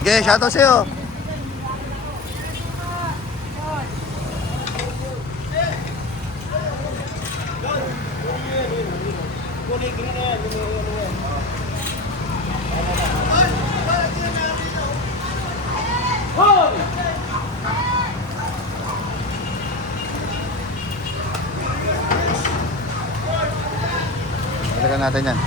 Okay, shoutout sa'yo. Talaga natin yan.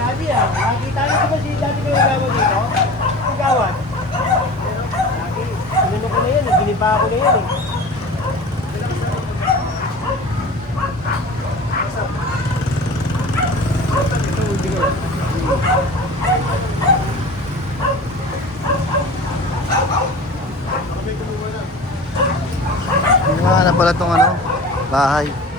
Dati ah, nakita niyo ba si dati kayo gawin dito? Gawad. Lagi, sinano ko na na yan eh. Hindi na pala itong ano, bahay.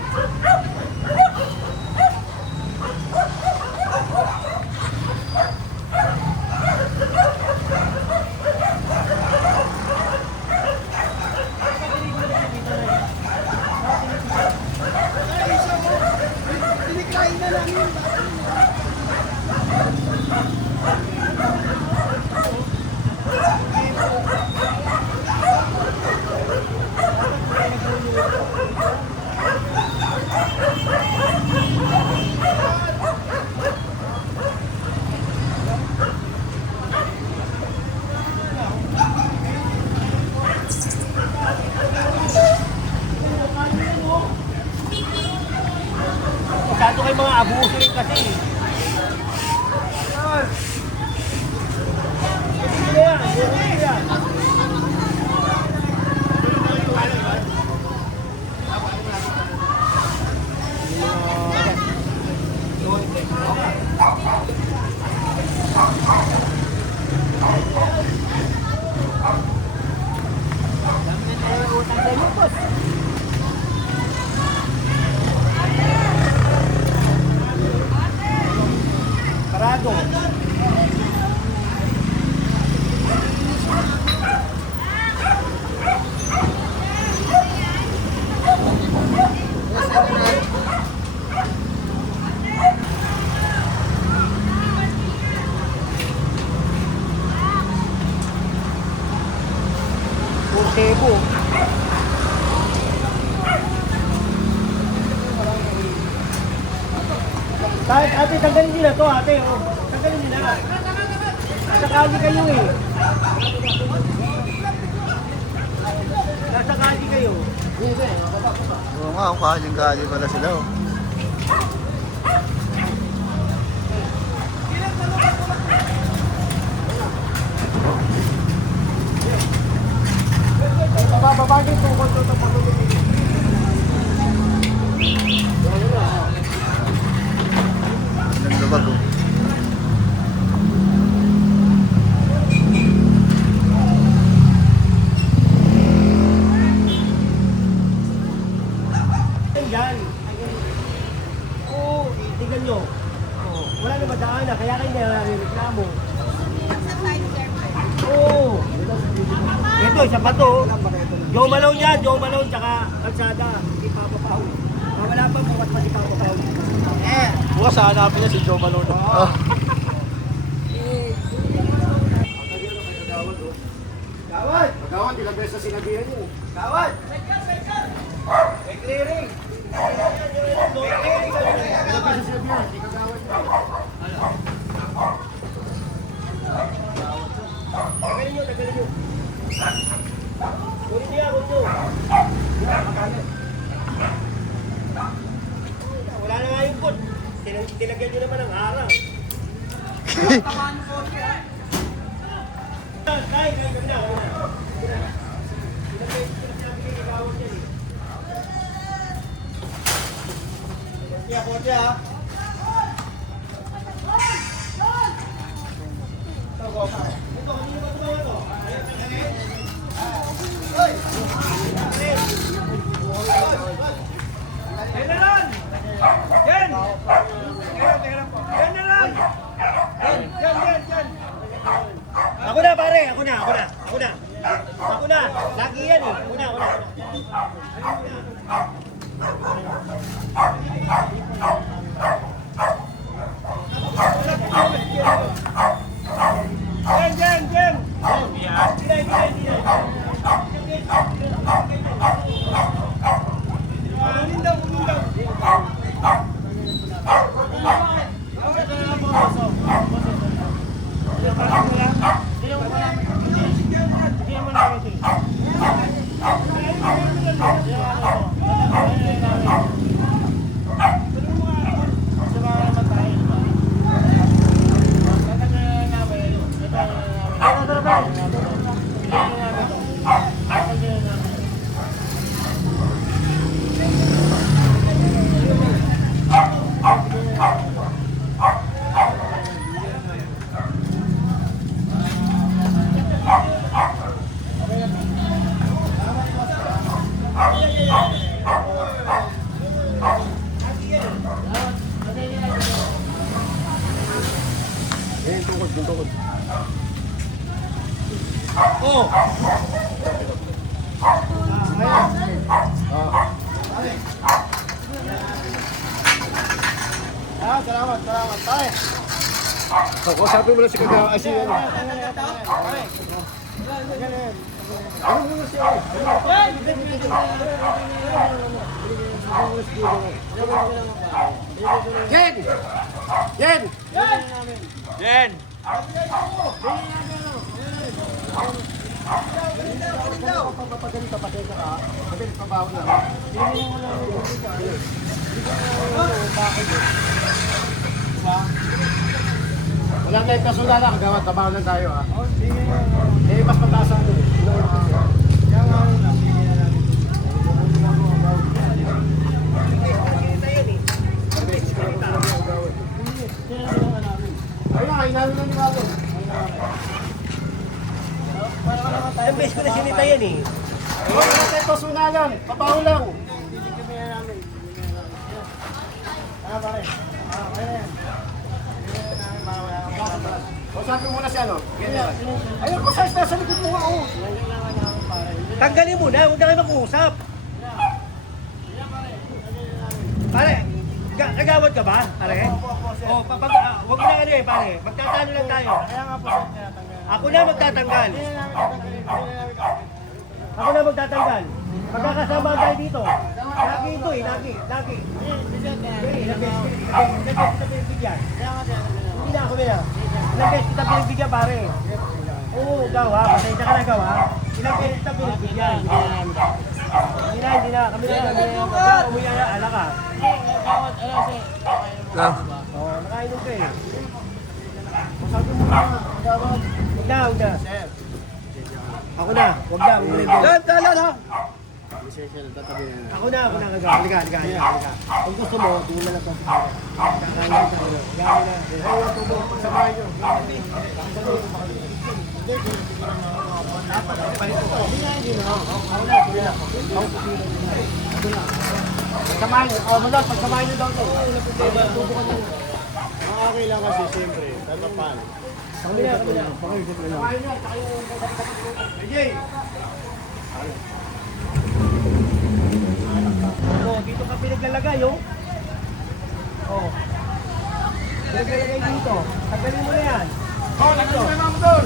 Masyado kayo mga abuso rin kasi. Hindi yan, hindi yan. Parado. Portebo. Kahit ate, tanggalin na to ate. Oh. Tanggalin nyo na. Nasa kali kayo eh. Nasa kali kayo. Oo nga, kahaling-kahali pala sila. Oh. Bababagay po ko ito sa Ang labag oh. Yan. Oo, tingnan nyo. Oo, wala na madaanan, kaya kayo nare-reklamo. Oo. Ito, isa pa to. Joe Malone yan, Joe Malone, tsaka Kalsada. Hindi pa papaw. Wala pa bukas pa si Papa Pao. Eh, Bukas hanapin niya si Joe Malone. Oh. Gawad! Magawan, ilang beses na sinabihan niyo. Gawad! May clearing! May clearing! Ilang beses sinabihan, hindi kagawad niyo. Tagalin nyo, tagalin nyo. Kunin niya, kunin nyo. Wala na nga yung pot. Tinag tinagyan nyo naman ang harang. Kaya, ako na, ako na, ako na. Ako na, lagi yan eh. Ako na, ako na. Oh! Ah, salamat, salamat. Tay. Oh, kausapin mo lang si Kagawa. Ay, si ano. Ano mo siya? Yen! Yen! Jen! Papagalita, patay Wala tayong kasulala, kagawa, tabaho lang tayo ha. Eh, mas mataas ang ano. Ayun nga, inamin lang ni Bago. Ang best ko na sinita yan eh. Wala tayong kasulalan, pabaho lang. Kausapin mo na siya, no? Ayun ko, sa nasa likod mo nga, oh. Tanggalin mo na, huwag na kayo mag-uusap. Pare, ga- kagawad ka ba, pare? O, papag, ah, huwag na ano eh, pare. Magtatalo lang tayo. Ako na magtatanggal. Ako na magtatanggal. Magkakasama tayo dito. Lagi ito eh, lagi, lagi. Hindi na ako na. Ilang beses kita pinagbigyan, pare. Oo, ikaw ha. Pasensya ka na ikaw ha. Ilang beses kita pinagbigyan. Hindi na, hindi na. Kami na lang. Pagka umuya na, ala ka. Nakainom ka eh. Huwag na, huwag na. Ako na, huwag na, huwag na. Tala na. Ako na, ako na. Halika, halika, halika. Kung gusto mo, tingin na lang sa pagkakas. Kakain ka, ano. Gawin na. Ayaw, tubo, pagsamahin nyo. Pagsamahin nyo. Oh, madal, pagsamahin nyo daw to. Ang okay lang kasi, siyempre, tatapan. Kami na. Pagsamahin nyo, tsaka yung... Sige! Oo, dito ka pinaglalagay, oh. Oo. Pinaglalagay dito. Tanggalin mo na yan. Oh, nagkaroon na mga doon!